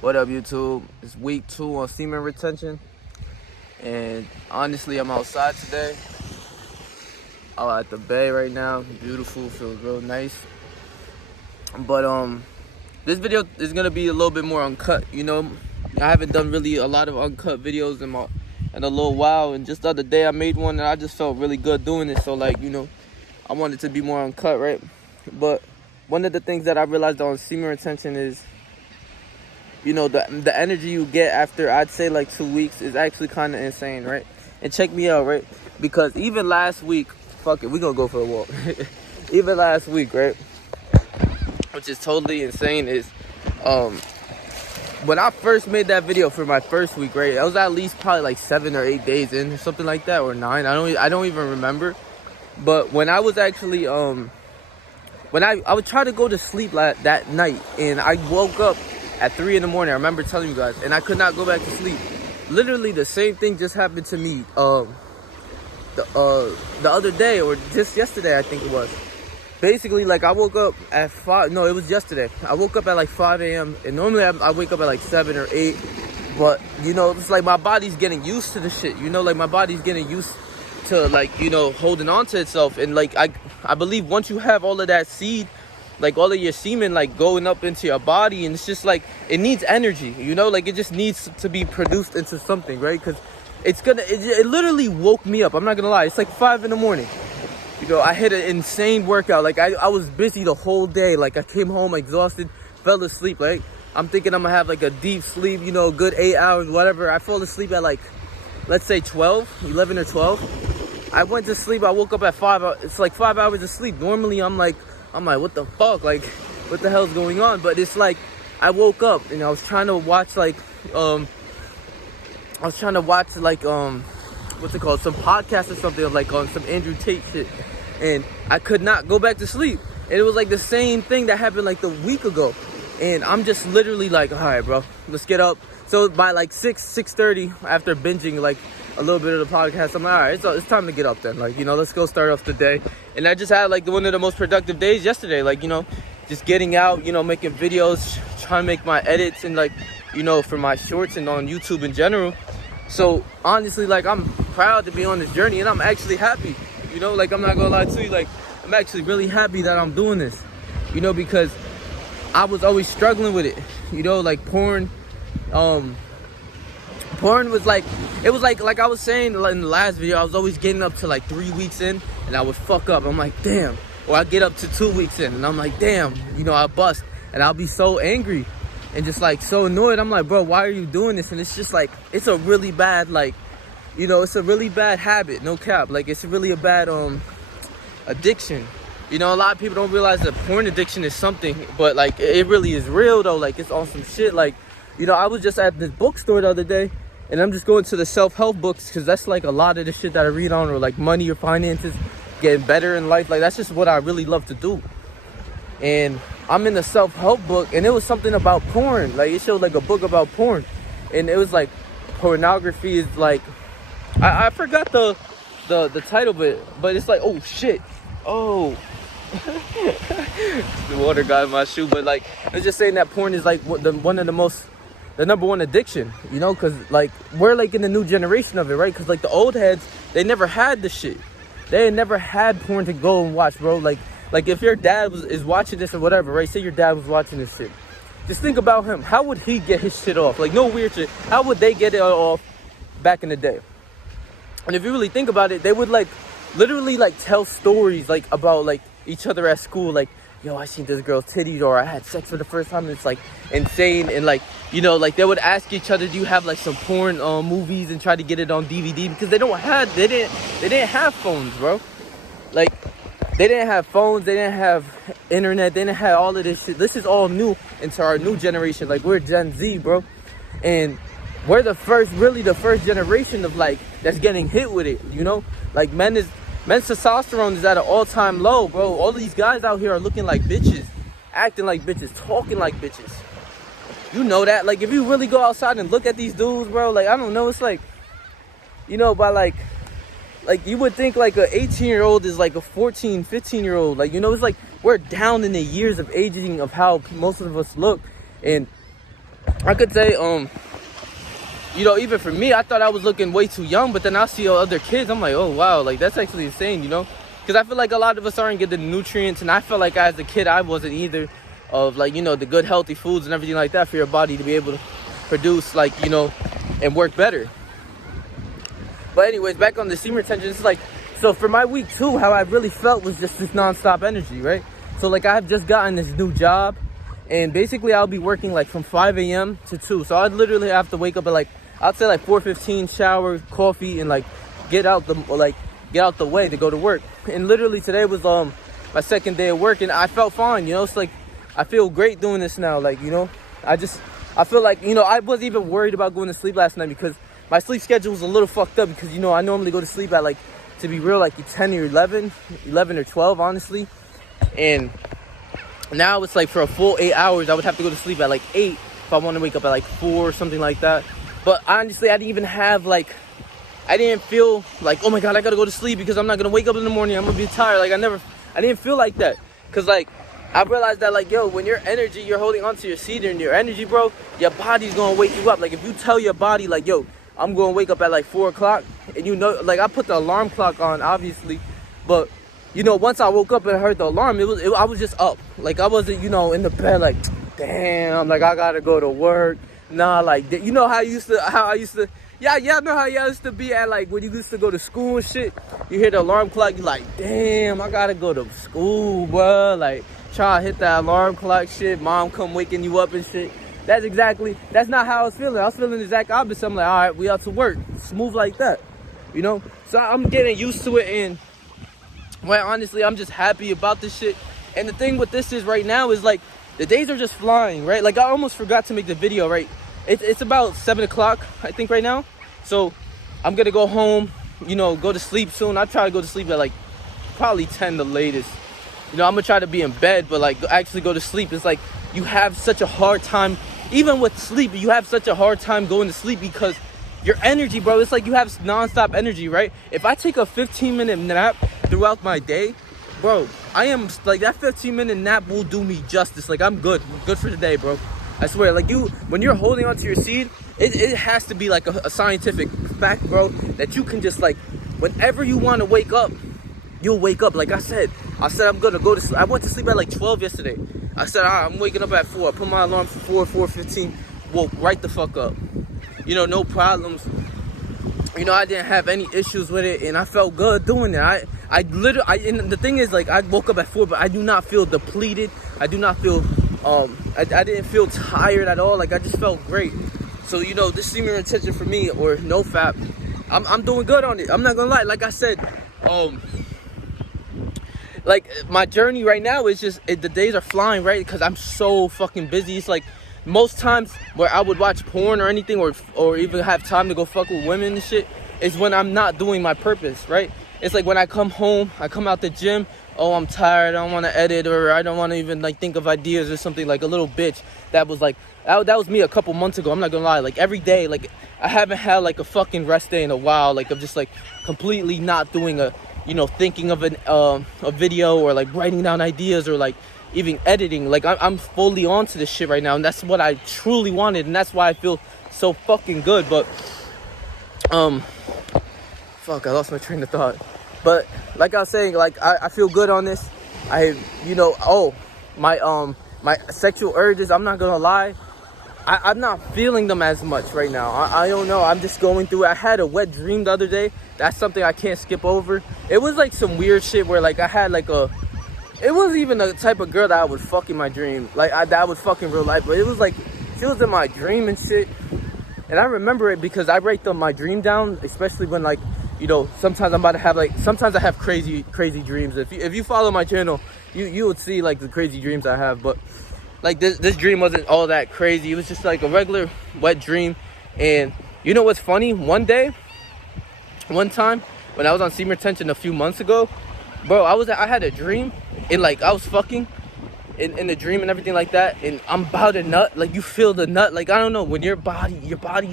What up, YouTube? It's week 2 on semen retention, and honestly, I'm outside today. I'm at the bay right now. Beautiful, feels real nice. But this video is gonna be a little bit more uncut. You know, I haven't done really a lot of uncut videos in a little while, and just the other day I made one, and I just felt really good doing it. So like, you know, I wanted to be more uncut, right? But one of the things that I realized on semen retention is, you know, the energy you get after, I'd say, like 2 weeks is actually kind of insane, right? And check me out, right? Because even last week, fuck it, we gonna go for a walk. Even last week, right? Which is totally insane, is when I first made that video for my first week, right? I was at least probably like 7 or 8 days in, or something like that, or 9. I don't even remember. But when I was actually when I would try to go to sleep that night, and I woke up at 3 in the morning. I remember telling you guys, and I could not go back to sleep. Literally the same thing just happened to me the other day, or just yesterday, I think it was. Basically, like, I woke up at 5, no, it was yesterday. I woke up at like 5 a.m. and normally I wake up at like 7 or 8, but you know, it's like my body's getting used to the shit, you know, like my body's getting used to, like, you know, holding on to itself. And like I believe once you have all of that seed, like all of your semen, like going up into your body, and it's just like, it needs energy, you know, like it just needs to be produced into something, right? Because it literally woke me up. I'm not gonna lie, it's like 5 in the morning. You know, I hit an insane workout. Like I was busy the whole day. Like I came home exhausted, fell asleep. Like I'm thinking I'm gonna have like a deep sleep, you know, good 8 hours, whatever. I fell asleep at like, let's say 11 or 12. I went to sleep, I woke up at 5. It's like 5 hours of sleep. Normally I'm like, what the fuck? Like, what the hell's going on? But it's like, I woke up and I was trying to watch like, what's it called? Some podcast or something, like on some Andrew Tate shit. And I could not go back to sleep. And it was like the same thing that happened like the week ago. And I'm just literally like, all right, bro, let's get up. So by like 6:30, after binging like a little bit of the podcast, I'm like, all right, it's time to get up then. Like, you know, let's go start off the day. And I just had like one of the most productive days yesterday. Like, you know, just getting out, you know, making videos, trying to make my edits, and like, you know, for my shorts and on YouTube in general. So honestly, like, I'm proud to be on this journey, and I'm actually happy. You know, like, I'm not gonna lie to you, like, I'm actually really happy that I'm doing this. You know, because I was always struggling with it. You know, like porn was like, it was like I was saying in the last video, I was always getting up to like 3 weeks in, and I would fuck up. I'm like, damn. Or I get up to 2 weeks in, and I'm like, damn, you know, I bust, and I'll be so angry and just like so annoyed. I'm like, bro, why are you doing this? And it's just like, it's a really bad, like, you know, it's a really bad habit, no cap. Like, it's really a bad addiction. You know, a lot of people don't realize that porn addiction is something, but like, it really is real though. Like, it's awesome shit. Like, you know, I was just at this bookstore the other day, and I'm just going to the self-help books, because that's like a lot of the shit that I read on, or like money or finances, getting better in life. Like, that's just what I really love to do. And I'm in the self-help book, and it was something about porn. Like, it showed like a book about porn, and it was like, pornography is like, I forgot the title of it, but it's like, oh shit, oh. The water got in my shoe. But like, it's just saying that porn is like the number one addiction, you know, because like, we're like in the new generation of it, right? Because like the old heads, they never had the shit. They had never had porn to go and watch, bro. Like if your dad is watching this or whatever, right? Say your dad was watching this shit. Just think about him. How would he get his shit off? Like, no weird shit. How would they get it off back in the day? And if you really think about it, they would like literally like tell stories like about like each other at school, like, yo, I seen this girl's titties, or I had sex for the first time, and it's like insane. And like, you know, like they would ask each other, do you have like some porn movies, and try to get it on DVD, because they didn't have phones, bro. Like, they didn't have phones, they didn't have internet, they didn't have all of this shit. This is all new into our new generation. Like, we're Gen Z, bro, and we're the first generation of like, that's getting hit with it, you know? Like, men's testosterone is at an all-time low, bro. All these guys out here are looking like bitches, acting like bitches, talking like bitches. You know that. Like, if you really go outside and look at these dudes, bro, like, I don't know, it's like, you know, by like you would think like a 18-year-old is like a 14, 15-year-old. Like, you know, it's like we're down in the years of aging of how most of us look. And I could say, you know, even for me, I thought I was looking way too young, but then I see other kids, I'm like, oh wow, like that's actually insane, you know? Because I feel like a lot of us aren't getting the nutrients, and I felt like as a kid, I wasn't either, of like, you know, the good healthy foods and everything like that for your body to be able to produce, like, you know, and work better. But anyways, back on the semen retention, it's like, so for my week 2, how I really felt was just this nonstop energy, right? So like I have just gotten this new job, and basically I'll be working like from 5 a.m. to 2. So I'd literally have to wake up at like, I'd say like 4:15, shower, coffee, and like get out the way to go to work. And literally today was my second day of work, and I felt fine, you know? It's like I feel great doing this now, like, you know, I feel like, you know, I wasn't even worried about going to sleep last night because my sleep schedule was a little fucked up, because, you know, I normally go to sleep at like, to be real, like 10 or 11 or 12, honestly. And now it's like for a full 8 hours, I would have to go to sleep at like 8 if I want to wake up at like 4 or something like that. But honestly, I didn't even have like, I didn't feel like, oh my God, I gotta go to sleep because I'm not gonna wake up in the morning, I'm gonna be tired. Like I didn't feel like that. Cause like, I realized that like, yo, when your energy, you're holding onto your seed and your energy, bro, your body's gonna wake you up. Like if you tell your body like, yo, I'm gonna wake up at like 4 o'clock, and you know, like I put the alarm clock on, obviously, but you know, once I woke up and heard the alarm, I was just up. Like I wasn't, you know, in the bed like, damn, like I gotta go to work. Nah, like, you know how I used to, yeah, y'all know how y'all used to be at, like, when you used to go to school and shit, you hear the alarm clock, you like, damn, I gotta go to school, bro, like, try to hit that alarm clock shit, mom come waking you up and shit. That's not how I was feeling. I was feeling the exact opposite. I'm like, all right, we out to work, smooth like that, you know? So I'm getting used to it, and, well, honestly, I'm just happy about this shit. And the thing with this is right now is, like, the days are just flying, right? Like, I almost forgot to make the video, right? It's about 7 o'clock, I think, right now. So I'm gonna go home, you know, go to sleep soon. I try to go to sleep at like probably 10 the latest. You know, I'm gonna try to be in bed, but like actually go to sleep. It's like you have such a hard time, even with sleep, you have such a hard time going to sleep because your energy, bro, it's like you have nonstop energy, right? If I take a 15-minute nap throughout my day, bro, I am like, that 15-minute nap will do me justice. Like I'm good for the day, bro. I swear, like when you're holding onto your seed, it has to be like a scientific fact, bro, that you can just like, whenever you want to wake up, you'll wake up. Like I said I'm gonna go to sleep. I went to sleep at like 12 yesterday. I said, all right, I'm waking up at 4. I put my alarm for 4:15, woke right the fuck up. You know, no problems. You know, I didn't have any issues with it, and I felt good doing it. And the thing is, like, I woke up at 4, but I do not feel depleted. I do not feel, I didn't feel tired at all. Like, I just felt great. So, you know, this semen retention for me, or no fap, I'm doing good on it. I'm not gonna lie. Like I said, like, my journey right now is just, the days are flying, right? Because I'm so fucking busy. It's like, most times where I would watch porn or anything, or even have time to go fuck with women and shit, is when I'm not doing my purpose, right? It's like when I come home, I come out the gym, oh, I'm tired, I don't want to edit, or I don't want to even like think of ideas or something, like a little bitch. That was like, that was me a couple months ago. I'm not gonna lie. Like every day, like I haven't had like a fucking rest day in a while. Like I'm just like completely not doing a, you know, thinking of a video, or like writing down ideas, or like even editing. Like I'm fully onto this shit right now, and that's what I truly wanted, and that's why I feel so fucking good. But fuck, I lost my train of thought. But like I was saying, like I feel good on this. You know, my sexual urges, I'm not gonna lie, I'm not feeling them as much right now. I don't know, I'm just going through it. I had a wet dream the other day. That's something I can't skip over. It was like some weird shit where like I had like it wasn't even the type of girl that I would fuck in my dream. Like that I would fuck in real life, but it was like she was in my dream and shit. And I remember it because I write my dream down, especially when, like, you know, sometimes I'm about to have like, sometimes I have crazy dreams. If you follow my channel, you would see like the crazy dreams I have. But like this dream wasn't all that crazy. It was just like a regular wet dream. And you know what's funny? One time when I was on semen retention a few months ago, bro, I had a dream, and like I was fucking in the dream and everything like that, and I'm about to nut. Like you feel the nut, like I don't know, when your body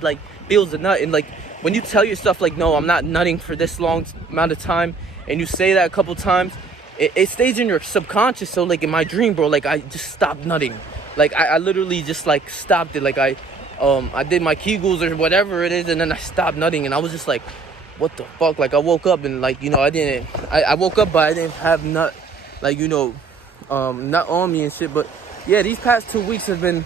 like feels the nut, and like when you tell yourself like, no, I'm not nutting for this long amount of time, and you say that a couple times, it stays in your subconscious. So like in my dream, bro, like I just stopped nutting. Like I literally just like stopped it. Like I did my Kegels or whatever it is, and then I stopped nutting, and I was just like, what the fuck? Like I woke up and like, you know, I woke up, but I didn't have nut, like, you know, nut on me and shit. But yeah, these past 2 weeks haven't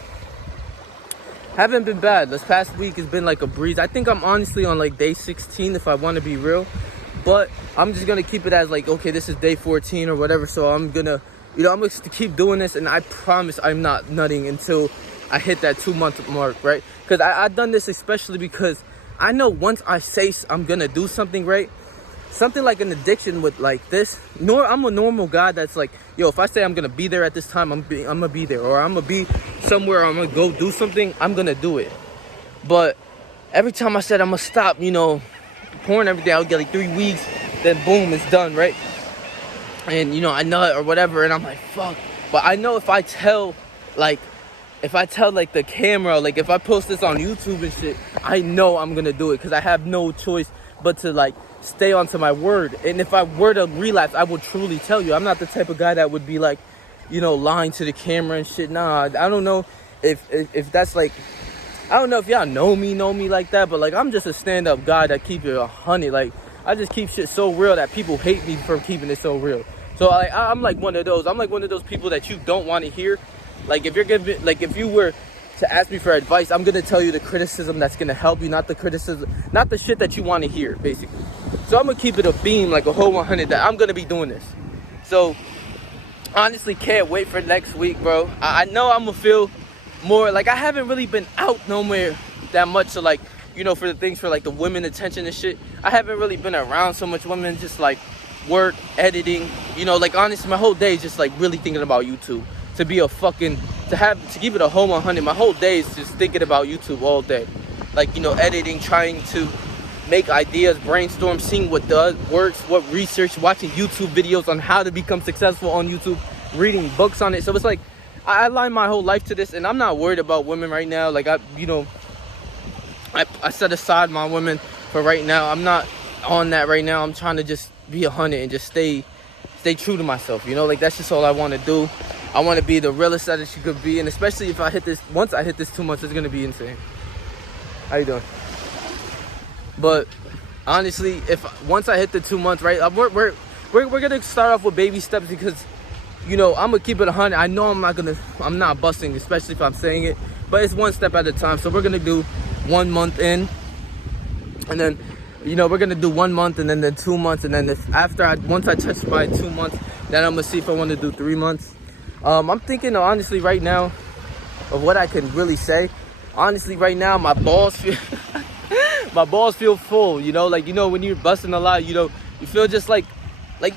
been bad. This past week has been like a breeze. I think I'm honestly on like day 16 if I want to be real, but I'm just gonna keep it as like, okay, this is day 14 or whatever. So I'm gonna, you know, I'm gonna keep doing this, and I promise I'm not nutting until I hit that 2-month mark, right? Because I've done this especially because I know once I say I'm gonna do something, right, something like an addiction with like this, I'm a normal guy that's like, yo, if I say I'm gonna be there at this time, I'm gonna be there, or I'm gonna be somewhere, I'm gonna go do something, I'm gonna do it. But every time I said I'm gonna stop, you know, porn every day, I would get like 3 weeks, then boom, it's done, right? And you know, I nut or whatever, and I'm like, fuck. But I know if I tell like the camera, like if I post this on YouTube and shit, I know I'm gonna do it, because I have no choice but to like stay onto my word. And if I were to relapse, I would truly tell you. I'm not the type of guy that would be like, you know, lying to the camera and shit. Nah, I don't know if that's like, I don't know if y'all know me like that, but like I'm just a stand-up guy that keep it 100. Like I just keep shit so real that people hate me for keeping it so real. So I'm like one of those. I'm like one of those people that you don't want to hear. Like if you were to ask me for advice, I'm gonna tell you the criticism that's gonna help you, not the shit that you want to hear, basically. So I'm gonna keep it a beam, like a whole 100, that I'm gonna be doing this. So honestly, can't wait for next week, bro. I know I'm gonna feel more like I haven't really been out nowhere that much. So like, you know, for the things for like the women attention and shit, I haven't really been around so much women, just like work, editing, you know, like honestly, my whole day is just like really thinking about YouTube. To keep it a whole 100, my whole day is just thinking about YouTube all day. Like, you know, editing, trying to make ideas, brainstorm, seeing what works, what research, watching YouTube videos on how to become successful on YouTube, reading books on it. So it's like, I align my whole life to this, and I'm not worried about women right now. Like I set aside my women for right now. I'm not on that right now. I'm trying to just be 100 and just stay true to myself, you know, like that's just all I want to do. I want to be the realest that she could be, and especially if once I hit this 2 months, it's gonna be insane. How you doing? But honestly, once I hit the 2 months, right, we're gonna start off with baby steps, because, you know, I'm gonna keep it 100. I know I'm not busting, especially if I'm saying it, but it's one step at a time. So we're gonna do 1 month in, and then, you know, we're gonna do 1 month, and then 2 months, and then once I touch my 2 months, then I'm gonna see if I want to do 3 months. I'm thinking, honestly, right now, of what I can really say. Honestly, right now, my balls feel full, you know, like, you know, when you're busting a lot, you know, you feel just like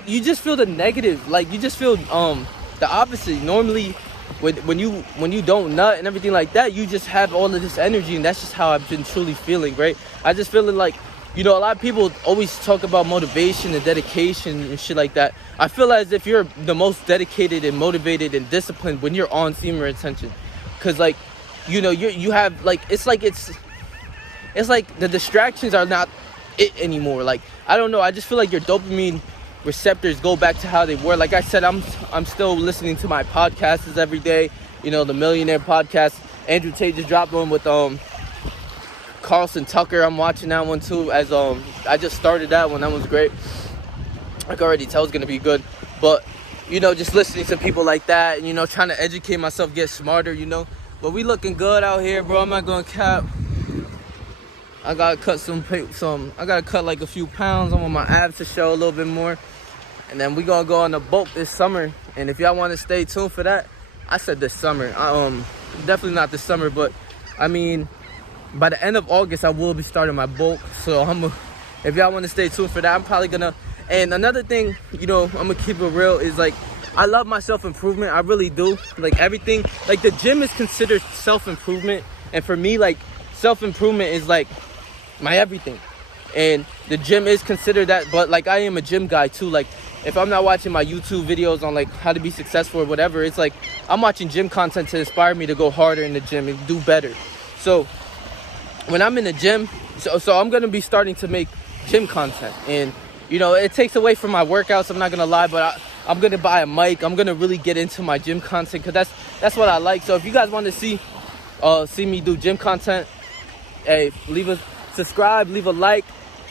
you just feel the negative, like you just feel the opposite. Normally when you don't nut and everything like that, you just have all of this energy, and that's just how I've been truly feeling, right? I just feeling like, you know, a lot of people always talk about motivation and dedication and shit like that. I feel as if you're the most dedicated and motivated and disciplined when you're on semen retention, because like, you know, you have like, it's like the distractions are not it anymore. Like, I don't know, I just feel like your dopamine receptors go back to how they were. Like I said, I'm still listening to my podcasts every day, you know, the Millionaire podcast. Andrew Tate just dropped one with Carlson Tucker. I'm watching that one too, as I just started that one. That one's great. I can already tell it's gonna be good. But, you know, just listening to people like that, and, you know, trying to educate myself, get smarter, you know. But we looking good out here, bro. I'm not gonna cap. I gotta cut like a few pounds. I want my abs to show a little bit more. And then we gonna go on the boat this summer. And if y'all want to stay tuned for that, I said this summer. Definitely not this summer, but I mean, by the end of August, I will be starting my bulk. So if y'all want to stay tuned for that, I'm probably gonna. And another thing, you know, I'm gonna keep it real, is like, I love my self-improvement. I really do. Like everything, like the gym is considered self-improvement. And for me, like, self-improvement is like my everything. And the gym is considered that, but like I am a gym guy too. Like if I'm not watching my YouTube videos on like how to be successful or whatever, it's like I'm watching gym content to inspire me to go harder in the gym and do better. So when I'm in the gym, so I'm gonna be starting to make gym content, and you know, it takes away from my workouts, I'm not gonna lie, but I'm gonna buy a mic. I'm gonna really get into my gym content because that's what I like. So if you guys want to see me do gym content, hey, leave a subscribe, leave a like,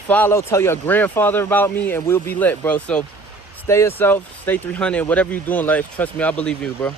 follow, tell your grandfather about me, and we'll be lit, bro. So stay yourself, stay 300, whatever you do in life. Trust me, I believe you, bro.